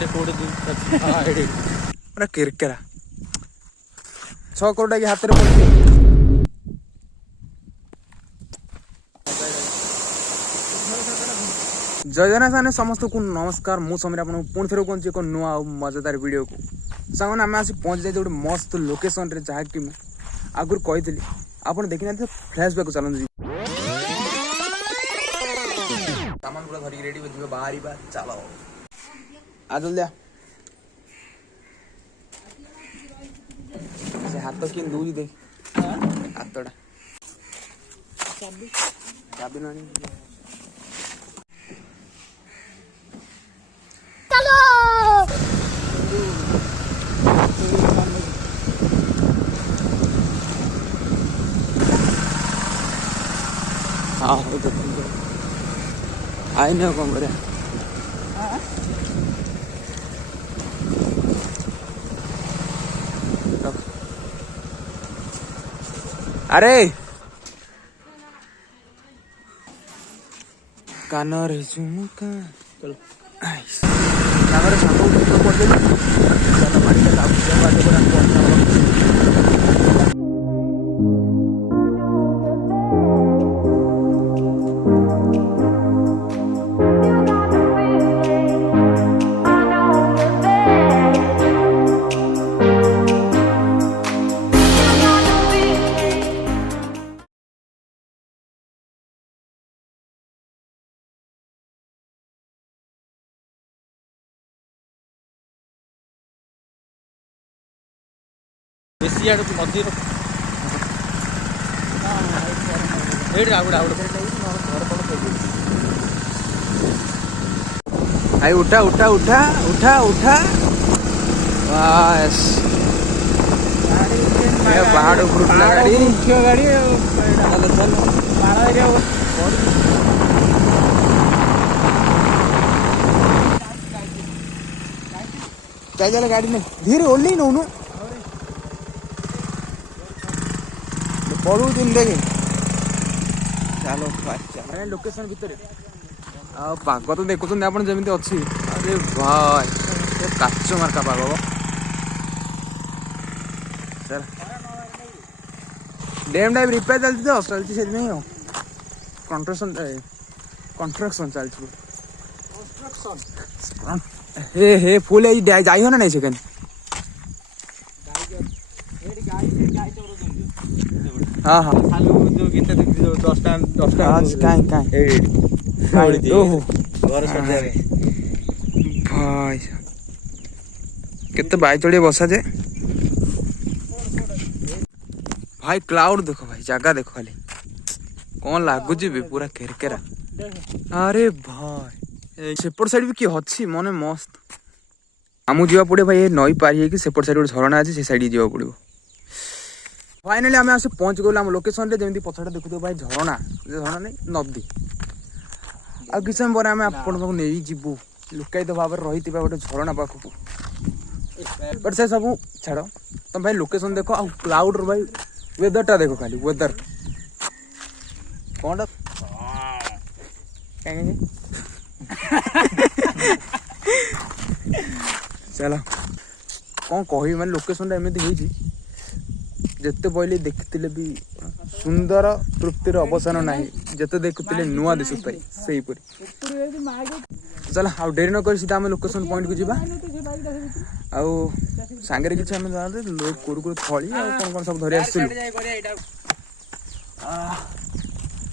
रे कोड़े दी हां एडी पूरा किरकिरा 6 करोड़ के हाथ रे पड़ जय जगन्नाथ समस्त को नमस्कार मु समीर आपन पुणी थेर कौन एक नुआ मजेदार वीडियो को सामान आम आसी पहुंच जाए गोटे मस्त लोकेशन रे जहाँकि आगुरी कही आप देखी ना फ्लैशबैक चलते सामान पूरा धरिक रेडी हो बाहर चलो आ जल्दी आ से हाथ कि दूज देख हाथटा चाबी ना हाँ आई ना कौन करे अरे कानर झुमका चलो सागर सांग पड़े बेसी आड़ मध्य आई उठा उठा उठा उठा उठा बस पहाड़ गाड़ी क्या चला गाड़ी ने धीरे ओल्ली नौनु पड़ू दिन देखे चलो लोकेशन भितर पाग तो देखुं आप जमी अच्छी अरे भाई काच मार्का पाग चल डैम टाइप रिपेयर चलती से कंस्ट्रक्शन चलती हे फुल जाई हो ना नहीं सेकेंड हाँ हाँ भाई केते बाई चढ़िए बसा जाए भाई क्लाउड देखो भाई जगह देखो खाली कौन लगुच पूरा केरकेरा अरे भाई सेपट साइड भी किए अच्छी मन मस्त आमु जावा पड़े भाई नई पारी है सेपट साइड झरणा अच्छी से साइड जावा पड़ो फाइनाली आम आसी पहुंच गलु आम लोकेशन रे जमी पछटा देखु भाई झरणा झरणा नहीं नदी आ किछ समय पर आम आपण नहीं जीवु लुकायित भाव रही गोटे झरणा पाखक बट से सब छाड़ तुम भाई लोकेशन देख आ क्लाउड भाई वेदरटा देखो खाली वेदर कौन चलो कौन कह मैं लोकेशन एमती जिते पहले देखते भी सुंदर तृप्तिर अवसान ना जिते देखुले नुआ दिशुताई से चल आ डेरी नक सीधा आम लोकेशन पॉइंट को जी आगे किसी कुरकुर थली कौन कौन सब धरी आसलु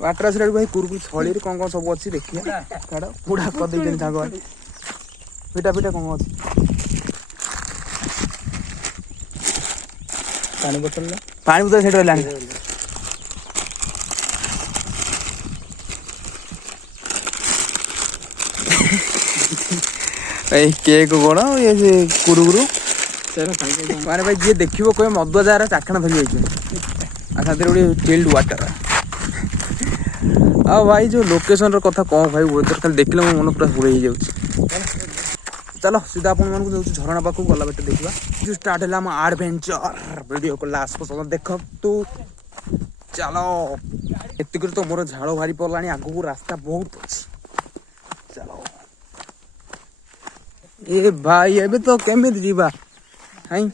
वाटर आस भाई कुरकुर थली कौन कौन सब अच्छी देखिए छाड़ पूरा कर सांग पिटा पिटा कौन अच्छी पानी बोतल सेठ रहा केक कौन ये कुरुकुरु माने भाई जी देखो कह मदुआ जार चाखणा धरी जाइए गोटे चिल्ड वाटर आ भाई जो लोकेशन कथा कौन भाई वेदर खाली देखिले मो मन पूरा हुए चलो सीधा अपन को झरणा पाख गला बेटे देखा जो स्टार्ट है एडवेंचर वीडियो को लास्ट पसंद देख तू चलो एतिक तो मोर झाड़ भारी पड़ा आगू रास्ता बहुत अच्छी चलो ए भाई एबे तो केमिति जीवा हाई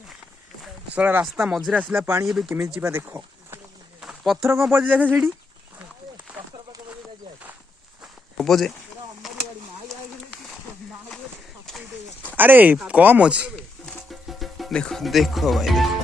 साला रास्ता मझिरे आसला पानी एबे केमिति जीवा देख पत्थर कौन पड़े देखे सीढ़ी जे अरे कम अच्छे देखो देखो भाई देखो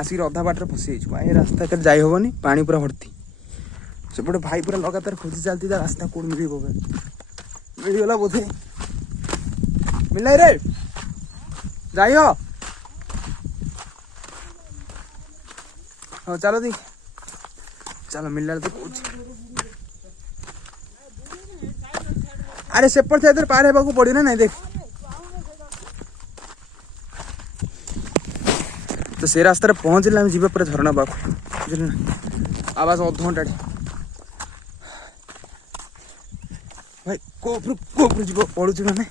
आसिक अधा बाटर फसी जाए रास्ता कर जाई होबनी पानी पूरा भर्ती सेपटे भाई पूरा लगातार खोजी चलती रास्ता कौन मिलगला बोधे मिल रे जाई हो हाँ चलो दी चलो मिलला तो कौच अरे सेपट से इधर पार हेबा को पड़ी ना नहीं देख तो से रास्तार पहुँचले जी पूरा झरणा पाक बुझल ना आवाज अध घंटा भाई कोपर जीव पड़ू मैंने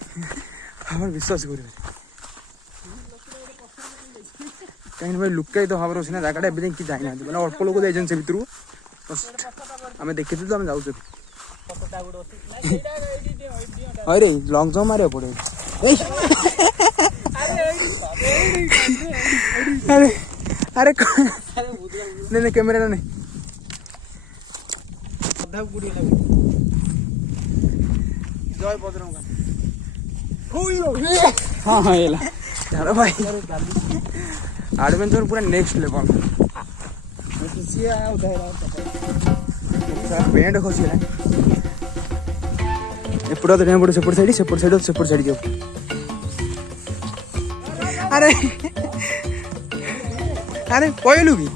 आम विश्वास कर कहीं भाई लुकाई तो भाव सीना जगह एवं कि जाना मैंने अल्प लोक जाइए से भितर आम देखी तो आम जाऊँ रे लंग जम्प मारे पड़े अरे अरे नहीं नहीं कैमरा नहीं जय बजरंग हाँ हाँ ये चलो भाई एडवेंचर पूरा नेक्स्ट लेवल पेंट खोसी एपट तो पड़े सेपट साइड जाओ अरे अरे पहलू की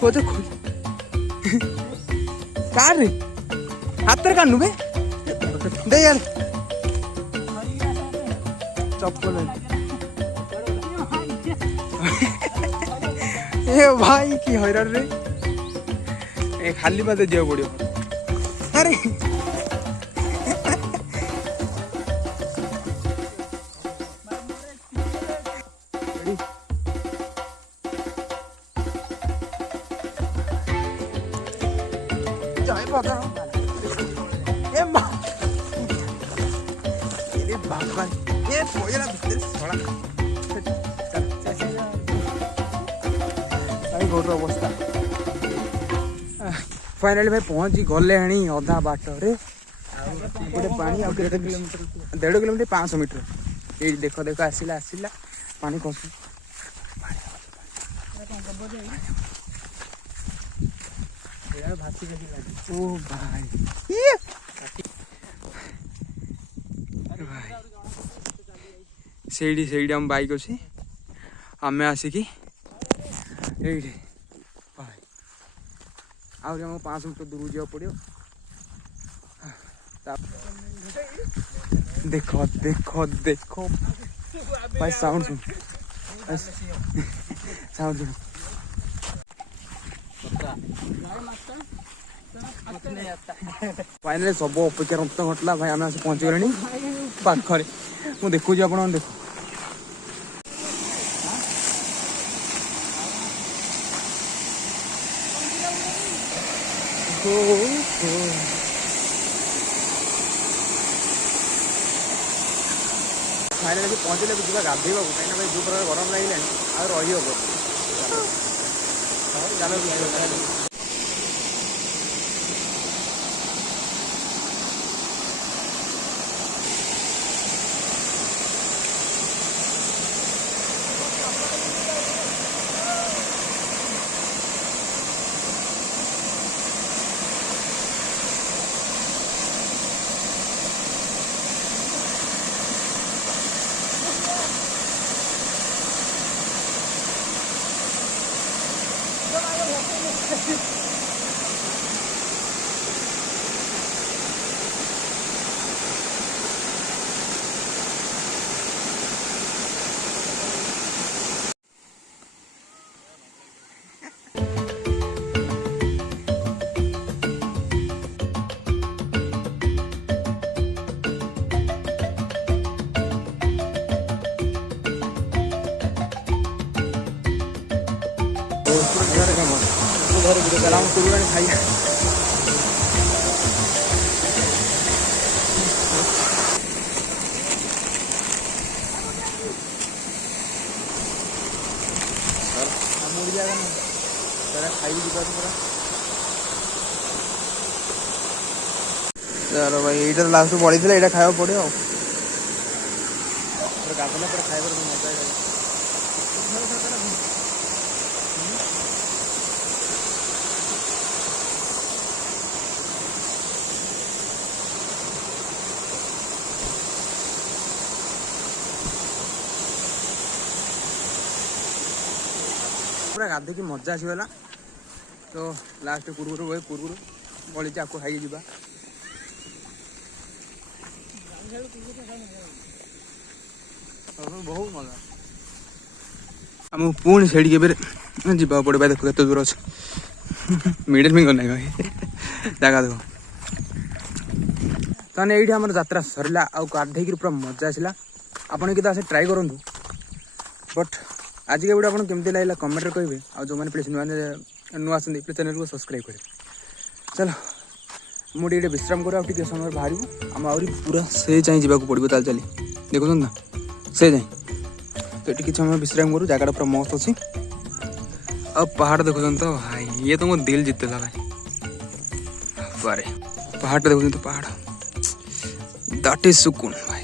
खोज कार रे हाथ कानू बे दे यार चप्पल ए भाई की हैरान रे ए खाली बात जाओ पड़ो अरे अवस्था फाइनाली भाई पहुंची गले हणी अधा बाट रे गोटे पानी 1.5 किलोमीटर 500 मीटर ये देख देख आसला आसला पानी खसु ओ भाई से हम बाइक अच्छी आम आसिकी ये आम 500 मीटर दूर जाओ पड़ो देखो देखो देखो भाई साउंड सुन साउंड सुन फाइनली सब अपेक्षा अंत घटला भाई आम पहुंची गले पाखरे मुझे देखुची आप देख फाइनाली पहुँचले जा गाधे कहीं भाई जो प्रकार गरम लगे आ रही ଖାଇବା ଖାଇବି ଯିବା ପୁରା यार भाई ये लास्ट पड़ी थी ये खाया पड़े गाधला पर खाइबार मजा पूरा गाधे की मजा आसीगला तो लास्ट पूर्व गली आपको खाई जा बहुत मजा आम पुणी से जा पड़ा देख के दूर अच्छे मिडिल फिंगर नहीं भाई जगह देख ताने ये आम यात्रा सरला आधे पूरा मजा आसला आपन कि आसे ट्राई करूँ बट आज के वीडियो आपको केमती लगे कमेंट कहे आ जो मैंने प्लीज नुआ प्लीज चैनल को सब्सक्राइब करें चलो मुझे विश्राम कर समय बाहर आम आहरी पूरा से जाए जावाक पड़ो ताल चली देखुन ना से जाए तो ये समय विश्राम करूँ जगह पूरा मस्त अच्छी अब पहाड़ देखुन तो भाई ये तो मो दिल जीतला भाई बारे पहाड़ देखुन तो पहाड़ दैट इज सुकून भाई।